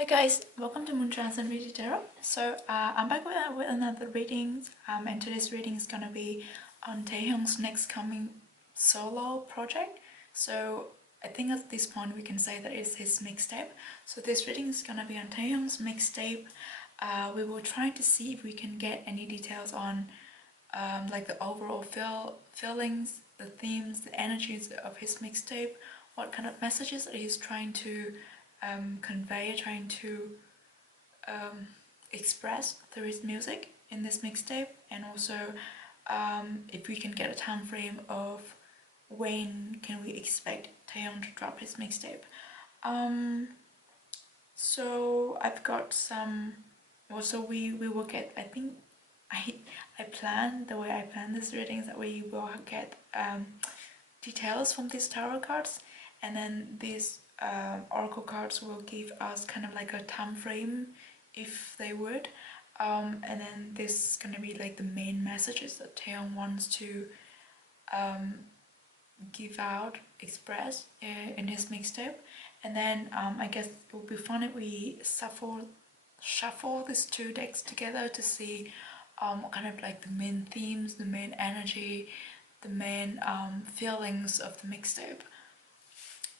Hi guys, welcome to MoonChild Serendipity Tarot. So I'm back with another reading, and today's reading is gonna be on Taehyung's next coming solo project. So I think at this point we can say that it's his mixtape. So this reading is gonna be on Taehyung's mixtape. We will try to see if we can get any details on like the overall feelings, the themes, the energies of his mixtape, what kind of messages that he's trying to convey, trying to express through his music in this mixtape, and also if we can get a time frame of when can we expect Taehyung to drop his mixtape. So I've got some. Also, we will get. I think I plan the way I plan this reading is that we will get details from these tarot cards, and then these oracle cards will give us kind of like a time frame if they would, and then this is gonna be like the main messages that Taehyung wants to give out, express in his mixtape. And then I guess it would be fun if we shuffle these two decks together to see kind of like the main themes, the main energy, the main feelings of the mixtape.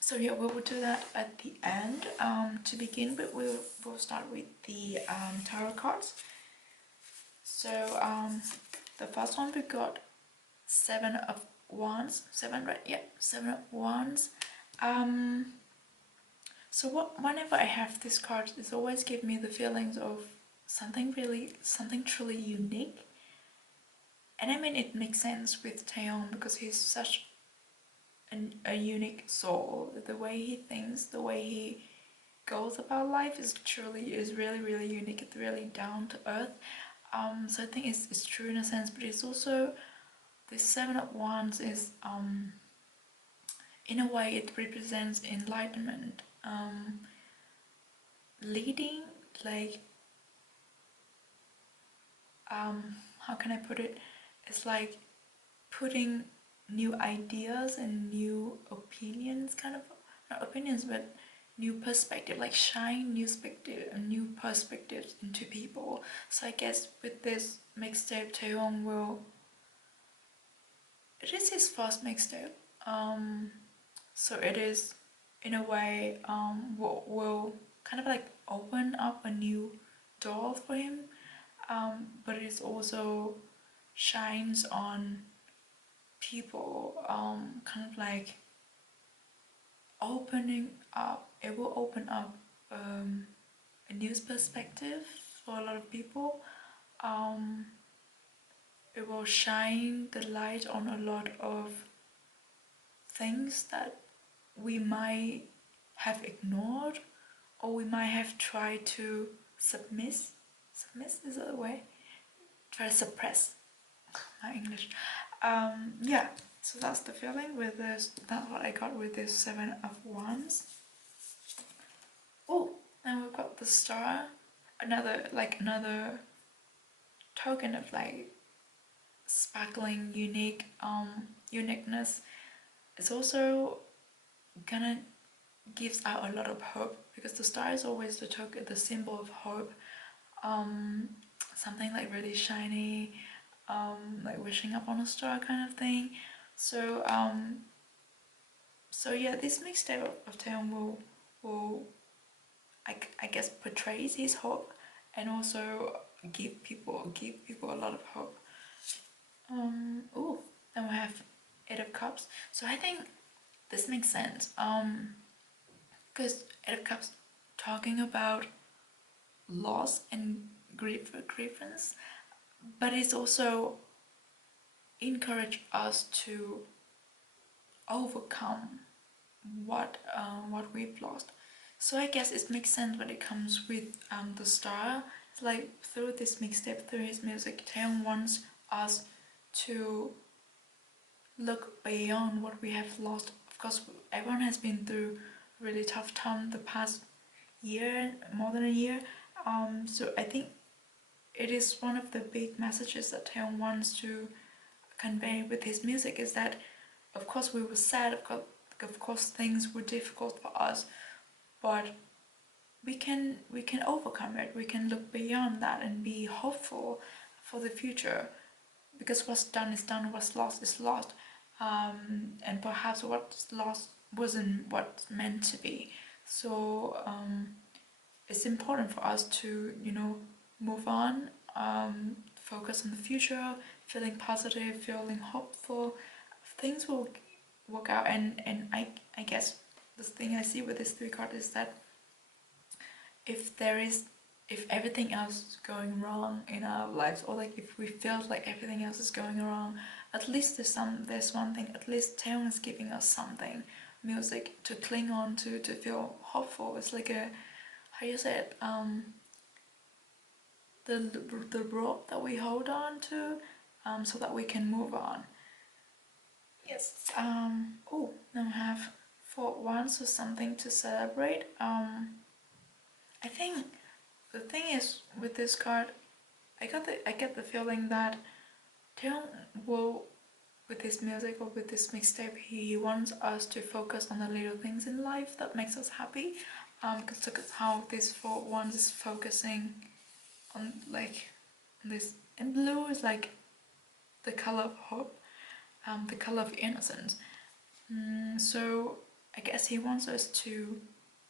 So yeah, we will do that at the end. To begin with, we'll start with the tarot cards. So the first one we got Seven of Wands. Seven, right? Yeah, Seven of Wands. So whenever I have this card, it always gives me the feelings of something truly unique. And I mean, it makes sense with Taehyung because he's such a unique soul. The way he thinks, the way he goes about life is really unique. It's really down to earth. So I think it's true in a sense, but it's also this Seven of Wands is in a way it represents enlightenment, leading, like how can I put it? It's like putting new ideas and new opinions, kind of not opinions, but new perspective, like shine new perspectives into people. So I guess with this mixtape, Taehyung will. It is his first mixtape, so it is, in a way, will kind of like open up a new door for him, but it also shines on people, kind of like opening up. It will open up a new perspective for a lot of people. It will shine the light on a lot of things that we might have ignored, or we might have tried to submiss. Is that the way? Try to suppress my English. Yeah, so that's the feeling with this. That's what I got with this Seven of Wands. Oh, and we've got the Star. Another token of like sparkling, uniqueness. It's also gonna gives out a lot of hope, because the star is always the token, the symbol of hope. Something like really shiny, like wishing upon a star kind of thing. So so yeah, this mixtape of Taehyung will I guess portrays his hope, and also give people a lot of hope. Oh, then we have Eight of Cups. So I think this makes sense. Because Eight of Cups talking about loss and grievance, but it's also encourage us to overcome what we've lost. So I guess it makes sense when it comes with the Star. It's like through this mixtape, through his music, Taehyung wants us to look beyond what we have lost. Of course, everyone has been through a really tough time the past year, more than a year. So I think it is one of the big messages that Taehyung wants to convey with his music, is that of course we were sad, of course things were difficult for us, but we can overcome it. We can look beyond that and be hopeful for the future, because what's done is done, what's lost is lost, and perhaps what's lost wasn't what's meant to be. So it's important for us to, you know, move on, focus on the future, feeling positive, feeling hopeful. Things will work out. And I guess the thing I see with this three card is that if everything else is going wrong in our lives, or like if we feel like everything else is going wrong, at least there's one thing. At least Taeyeon is giving us something, music to cling on to feel hopeful. It's like a, how you say it, the rope that we hold on to, so that we can move on. Yes. Oh, now I have 4 wands, so something to celebrate. I think the thing is with this card, I get the feeling that Taeyeon will, with this music or with this mixtape, he wants us to focus on the little things in life that makes us happy. Because look at how this 4 wands is focusing on like this, and blue is like the color of hope, the color of innocence. So I guess he wants us to,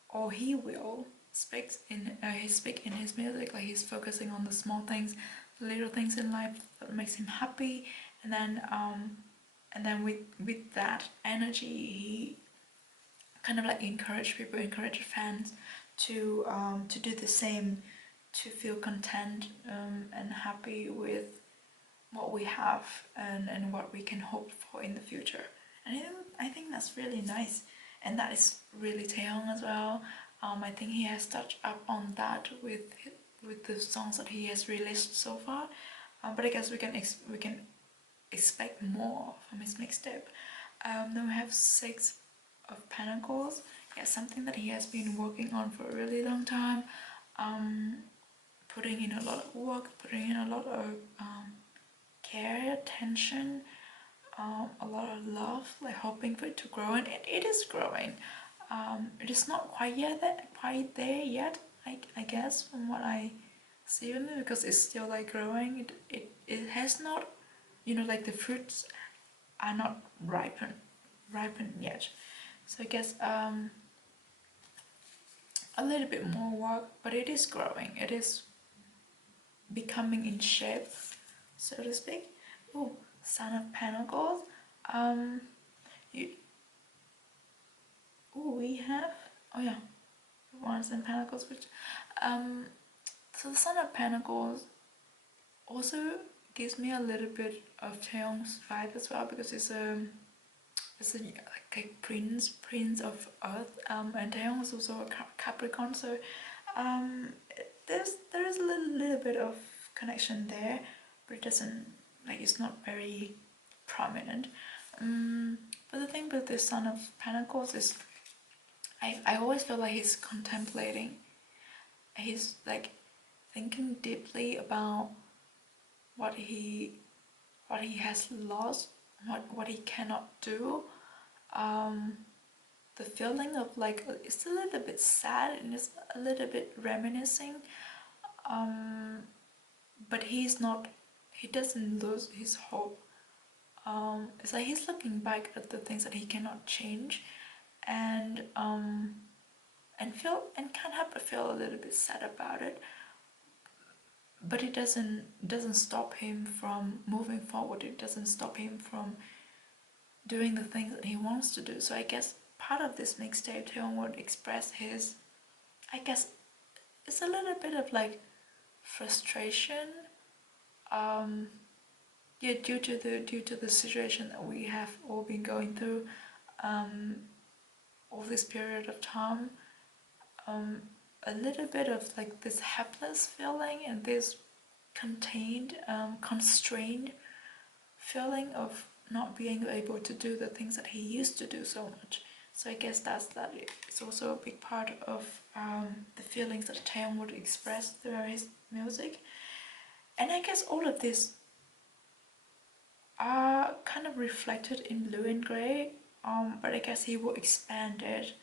or he will speak in his music, like he's focusing on the small things, the little things in life that makes him happy, and then with that energy, he kind of like encourage fans to do the same, to feel content and happy with what we have and what we can hope for in the future. And I think that's really nice, and that is really Taeyeon as well. I think he has touched up on that with the songs that he has released so far. But I guess we can expect more from his mixtape. Then we have 6 of Pentacles. Yeah, something that he has been working on for a really long time. Putting in a lot of work, putting in a lot of care, attention, a lot of love, like hoping for it to grow, and it is growing. It is not quite there yet, I guess, from what I see of it, because it's still like growing. It has not, you know, like the fruits are not ripened yet. So I guess a little bit more work, but it is growing. It is becoming in shape, so to speak. Oh, Son of Pentacles. We have, oh yeah, Wands and Pentacles, which so the Son of Pentacles also gives me a little bit of Taeyeon's vibe as well, because it's like a prince of Earth, and Taeyeon is also a Capricorn, so there is a little bit of connection there, but it doesn't, like, it's not very prominent. But the thing with the Son of Pentacles is I always feel like he's contemplating, he's like thinking deeply about what he has lost, what he cannot do. The feeling of like, it's a little bit sad and it's a little bit reminiscing, but he doesn't lose his hope. It's like he's looking back at the things that he cannot change, and can't help but feel a little bit sad about it. But it doesn't stop him from moving forward. It doesn't stop him from doing the things that he wants to do. So I guess part of this mixtape, Taeyeon would express his, I guess it's a little bit of like frustration, due to the situation that we have all been going through, all this period of time. A little bit of like this helpless feeling and this contained, constrained feeling of not being able to do the things that he used to do so much. So I guess that it's also a big part of the feelings that Taeyeon would express through his music. And I guess all of this are kind of reflected in blue and grey, but I guess he will expand it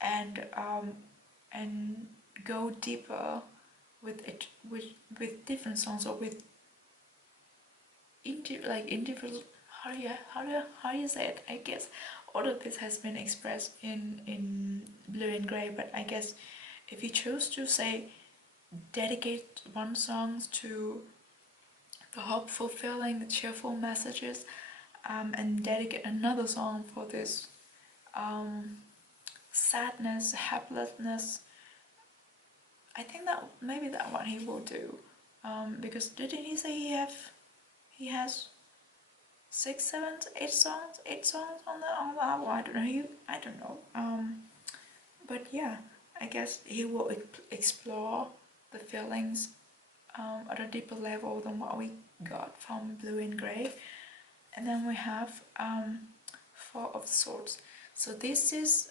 and and go deeper with it, with different songs, or with individual. How do you say it? I guess all of this has been expressed in Blue and Grey, but I guess if you choose to say dedicate one song to the hopeful feeling, the cheerful messages, and dedicate another song for this sadness, helplessness, I think that maybe that one he will do, because didn't he say he has 6, 7, 8 songs on the album? I don't know. But yeah, I guess he will explore the feelings at a deeper level than what we got from Blue and Grey. And then we have Four of Swords. So this is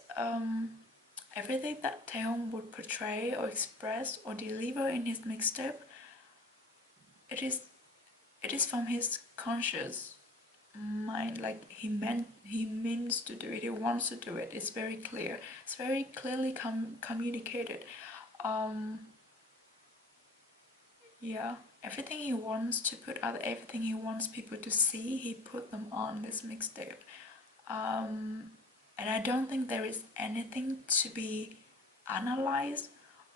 everything that Taehyung would portray or express or deliver in his mixtape. It is from his conscious mind, like he means to do it, he wants to do it. It's very clear, it's very clearly communicated. Yeah, everything he wants to put out, everything he wants people to see, he put them on this mixtape. And I don't think there is anything to be analyzed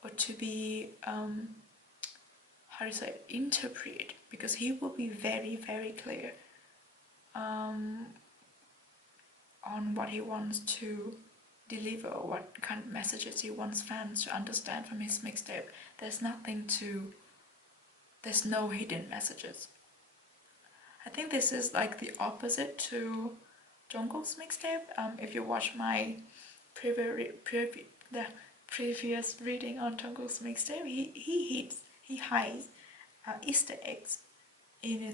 or to be interpret, because he will be very, very clear on what he wants to deliver, or what kind of messages he wants fans to understand from his mixtape. There's no hidden messages. I think this is like the opposite to Jungkook's mixtape. If you watch my previous reading on Jungkook's mixtape, he hides Easter eggs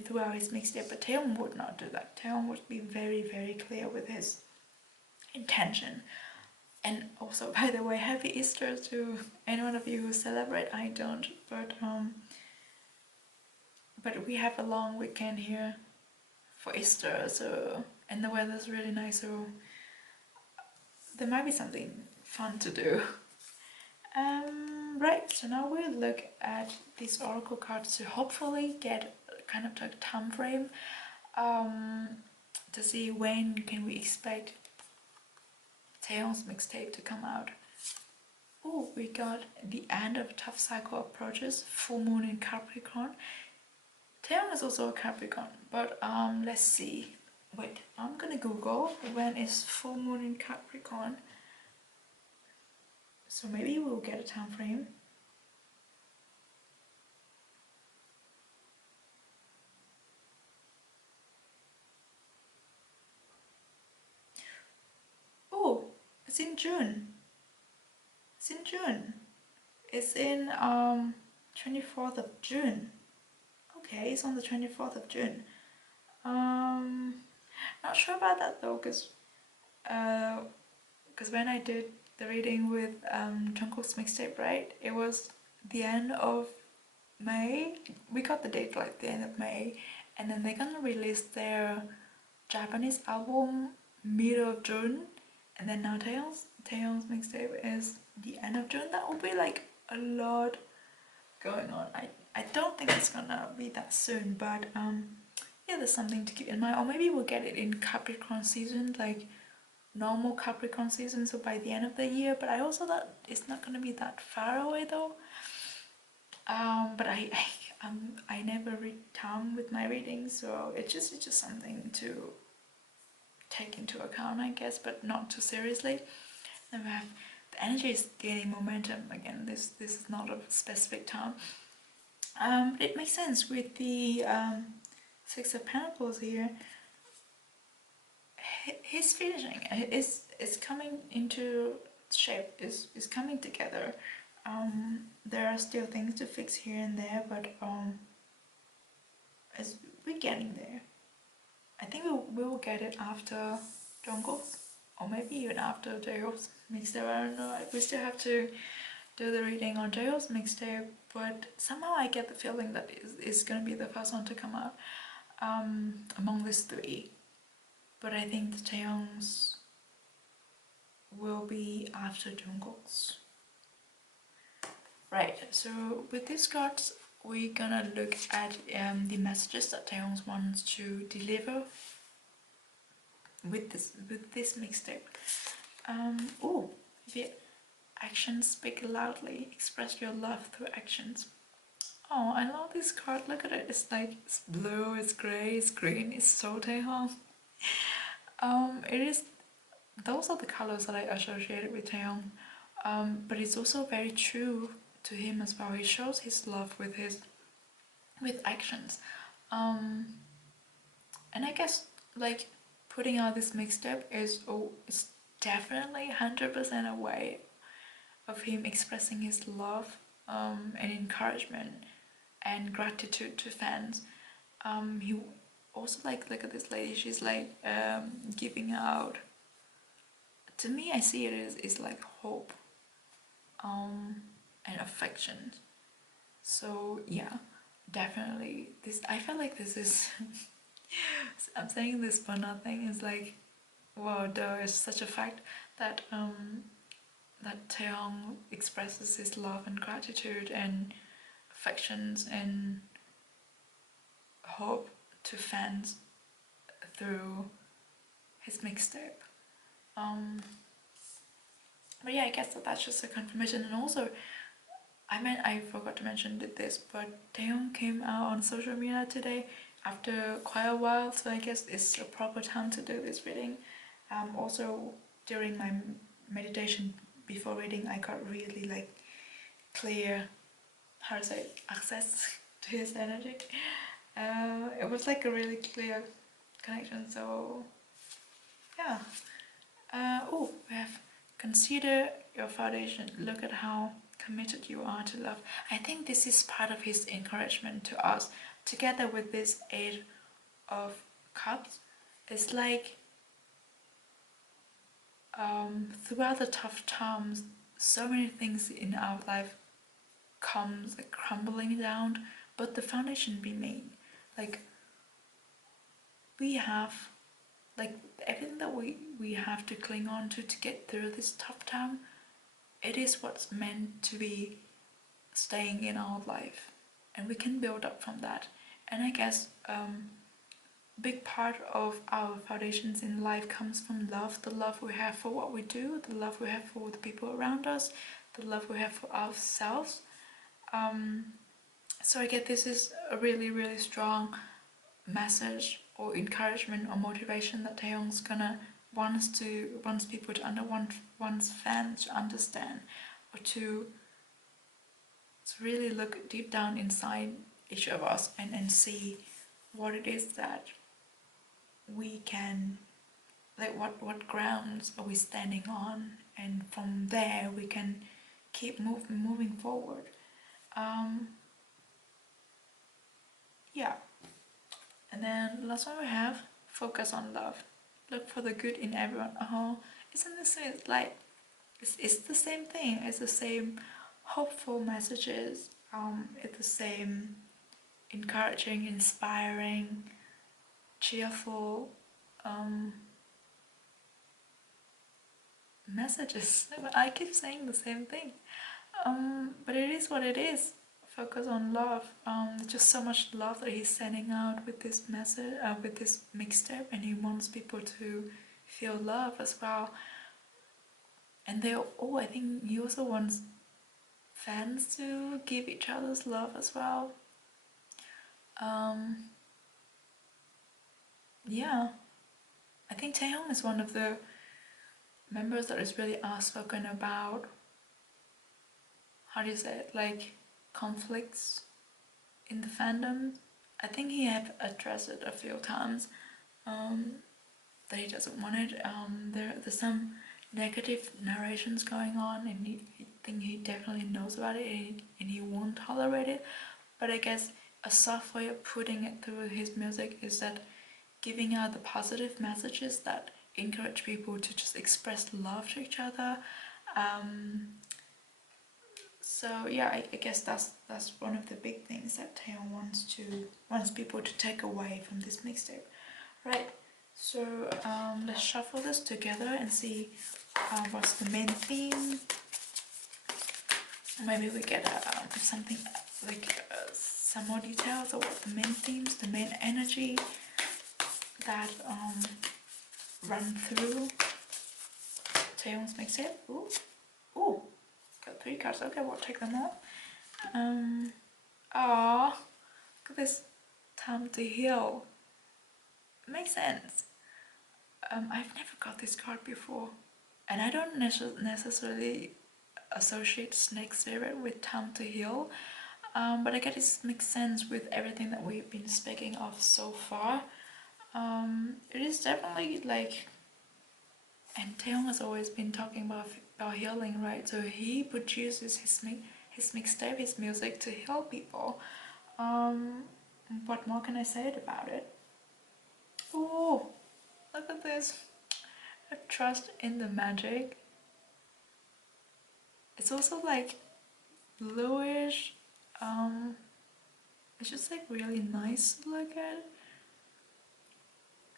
throughout his mixtape, but Taehyung would not do that. Taehyung would be very, very clear with his intention. And also, by the way, happy Easter to anyone of you who celebrate. I don't, but we have a long weekend here for Easter, so, and the weather's really nice, so there might be something fun to do. Right, so now we'll look at these oracle cards to hopefully get kind of like time frame to see when can we expect Taehyung's mixtape to come out. Oh, we got the end of a tough cycle approaches, full moon in Capricorn. Taehyung is also a Capricorn, but let's see. Wait, I'm gonna Google when is full moon in Capricorn. So maybe we'll get a time frame. Oh, it's in June. It's in June. It's in 24th of June. Okay, it's on the 24th of June. Not sure about that though, because when I did the reading with Jungkook's mixtape, right, it was the end of May. We got the date like the end of May, and then they're gonna release their Japanese album middle of June, and then now Taehyung's mixtape is the end of June. That will be like a lot going on. I don't think it's gonna be that soon, but yeah, there's something to keep in mind. Or maybe we'll get it in Capricorn season, like normal Capricorn season, so by the end of the year. But I also thought it's not gonna be that far away though. But I never read time with my readings, so it's just something to take into account, I guess, but not too seriously. Then we have the energy is gaining momentum again. This is not a specific time. It makes sense with the Six of Pentacles here. His finishing is coming into shape. Is coming together. There are still things to fix here and there, but as we're getting there. I think we will get it after Jungkook, or maybe even after Taehyung's mixtape. I don't know. We still have to do the reading on Taehyung's mixtape, but somehow I get the feeling that it's gonna be the first one to come out among these three. But I think the Taehyung's will be after Jungkook's. Right, so with these cards, we're gonna look at the messages that Taeyong wants to deliver with this mixtape. Oh, the actions speak loudly. Express your love through actions. Oh, I love this card. Look at it. It's like it's blue, it's grey, it's green. It's so Taeyong. It is. Those are the colors that I associated with Taeyong. But it's also very true to him as well. He shows his love with actions. And I guess like putting out this mixtape is definitely 100% a way of him expressing his love and encouragement and gratitude to fans. He also like look at this lady. She's like giving out. To me, I see it as like hope and affection. So yeah, definitely this. I feel like this is. I'm saying this for nothing. It's like, wow, there is such a fact that that Taeyong expresses his love and gratitude and affections and hope to fans through his mixtape. But yeah, I guess that's just a confirmation. And also, I forgot to mention this, but Taeyong came out on social media today after quite a while, so I guess it's a proper time to do this reading. Also, during my meditation before reading, I got really like clear, how to say, access to his energy. It was like a really clear connection, so yeah. Oh, we have consider your foundation. Look at how committed you are to love. I think this is part of his encouragement to us, together with this Eight of Cups. It's like throughout the tough times, so many things in our life comes like crumbling down, but the foundation remain. Like we have, like everything that we have to cling on to get through this tough time, it is what's meant to be staying in our life, and we can build up from that. And I guess big part of our foundations in life comes from love, the love we have for what we do, the love we have for the people around us, the love we have for ourselves. So I guess this is a really strong message or encouragement or motivation that Taeyong's gonna wants people to wants fans to understand, or to really look deep down inside each of us and see what it is that we can, like what grounds are we standing on, and from there we can keep moving forward. Yeah. And then the last one we have, focus on love. Look for the good in everyone. Oh, isn't this like it's the same thing? It's the same hopeful messages. It's the same encouraging, inspiring, cheerful messages. I keep saying the same thing. But it is what it is. Focus on love. Just so much love that he's sending out with this message, with this mixtape, and he wants people to feel love as well. And I think he also wants fans to give each other's love as well. Yeah, I think Taehyung is one of the members that is really outspoken about, how do you say it, like conflicts in the fandom. I think he have addressed it a few times, that he doesn't want it. There's some negative narrations going on, and I think he definitely knows about it, and he won't tolerate it. But I guess a soft way of putting it through his music is that giving out the positive messages that encourage people to just express love to each other. So yeah, I guess that's one of the big things that Taeyong wants people to take away from this mixtape, right? So let's shuffle this together and see what's the main theme. maybe we get something like some more details of what the main themes, the main energy that run through Taehyung's mixtape. Ooh, ooh, got 3 cards. Okay, we'll take them all. Aww, look at this. Time to heal. Makes sense. I've never got this card before, and I don't necessarily associate Snake Spirit with Time to Heal, but I guess it makes sense with everything that we've been speaking of so far. It is definitely like, and Taehyung has always been talking about healing, right? So he produces his mixtape, his music to heal people. What more can I say about it? Oh, look at this. A trust in the magic. It's also like bluish. It's just like really nice to look at.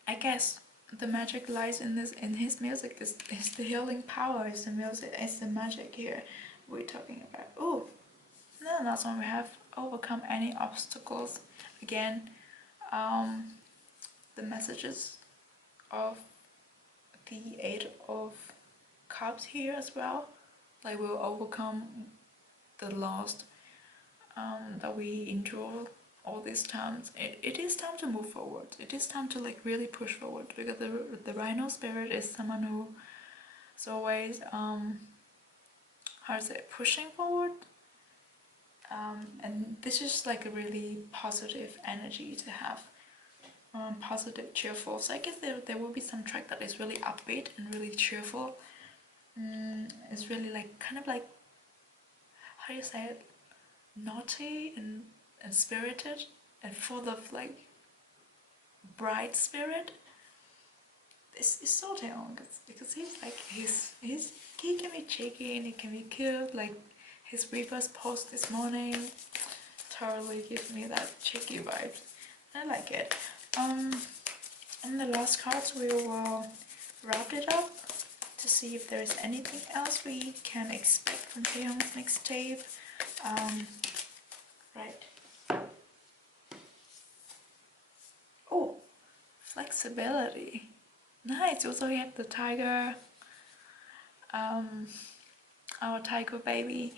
I guess the magic lies in his music. Is the healing power, is the music, is the magic here we're talking about. Oh, then last one we have overcome any obstacles. Again, the messages of the 8 of Cups here as well. Like we'll overcome the lost that we endure all these times. It is time to move forward. It is time to like really push forward, because the Rhino spirit is someone who is always how to say, pushing forward. And this is like a really positive energy to have. Positive, cheerful. So I guess there will be some track that is really upbeat and really cheerful. It's really like kind of like, how do you say it, naughty and spirited and full of like bright spirit. This is so Taehyung, because he's like he can be cheeky and he can be cute. Like his reverse post this morning totally gives me that cheeky vibe. I like it. And the last cards we will wrap it up to see if there's anything else we can expect from Taehyung's mixtape. Right. Oh, flexibility. Nice. Also, we have the tiger. Our tiger baby.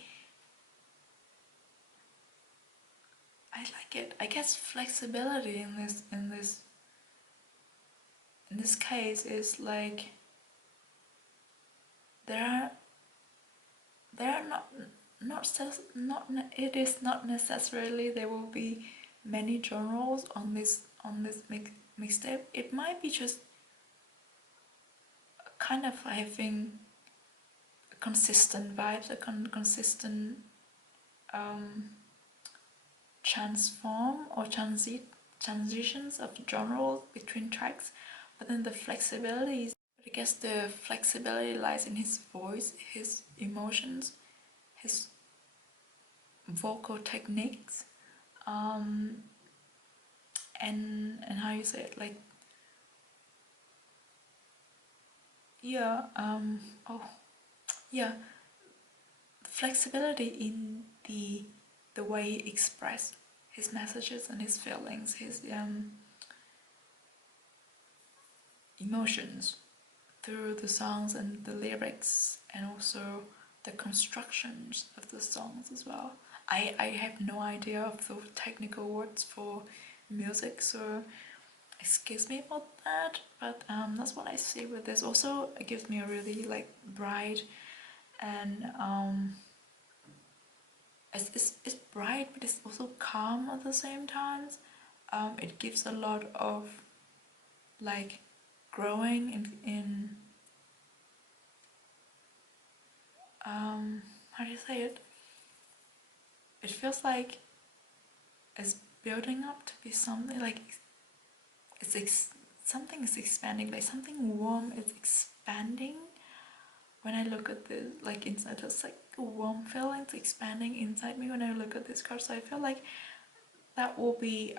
I like it. I guess flexibility in this case is like there are not it is not necessarily there will be many genres on this mixtape. It might be just kind of having consistent vibes, a consistent transform or transitions of genres between tracks, but then the flexibility is, I guess the flexibility lies in his voice, his emotions, his vocal techniques, and how you say it, like flexibility in the way he expressed his messages and his feelings, his emotions through the songs and the lyrics, and also the constructions of the songs as well. I have no idea of the technical words for music, so excuse me about that, but that's what I see with this. Also, it gives me a really like bright and it's bright, but it's also calm at the same time. It gives a lot of like growing in how do you say it? It feels like it's building up to be something like something is expanding, like something warm is expanding. When I look at the like inside, it's like a warm feeling expanding inside me when I look at this card. So I feel like that will be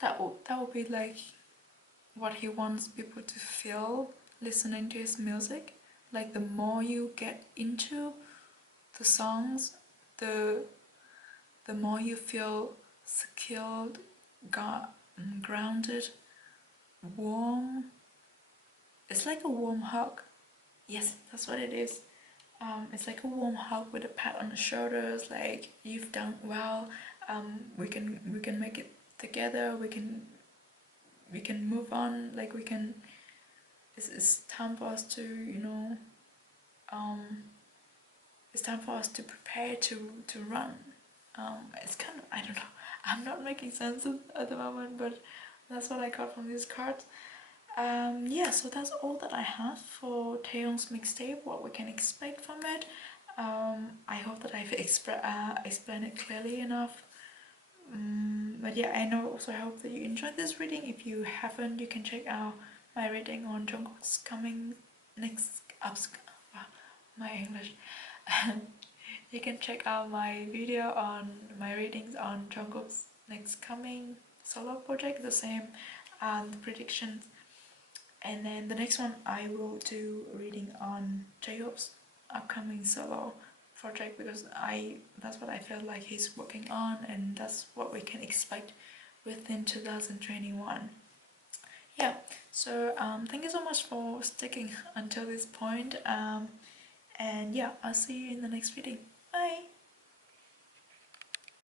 that will be like what he wants people to feel listening to his music. like the more you get into the songs, the more you feel secured, grounded, warm. It's like a warm hug. Yes, that's what it is. It's like a warm hug with a pat on the shoulders, like you've done well. We can make it together. We can move on. Like we can. It's time for us to, you know. It's time for us to prepare to run. It's kind of, I don't know. I'm not making sense at the moment, but that's what I got from these cards. Yeah, so that's all that I have for Taeyong's mixtape, what we can expect from it. I hope that I've explained it clearly enough. But yeah, I know, also hope that you enjoyed this reading. If you haven't, you can check out my reading on Jungkook's coming next wow, my English. You can check out my video on my readings on Jungkook's next coming solo project, the same the predictions. And then the next one I will do reading on J-Hope's upcoming solo project, because that's what I feel like he's working on, and that's what we can expect within 2021. Yeah, so thank you so much for sticking until this point, and yeah, I'll see you in the next reading. Bye!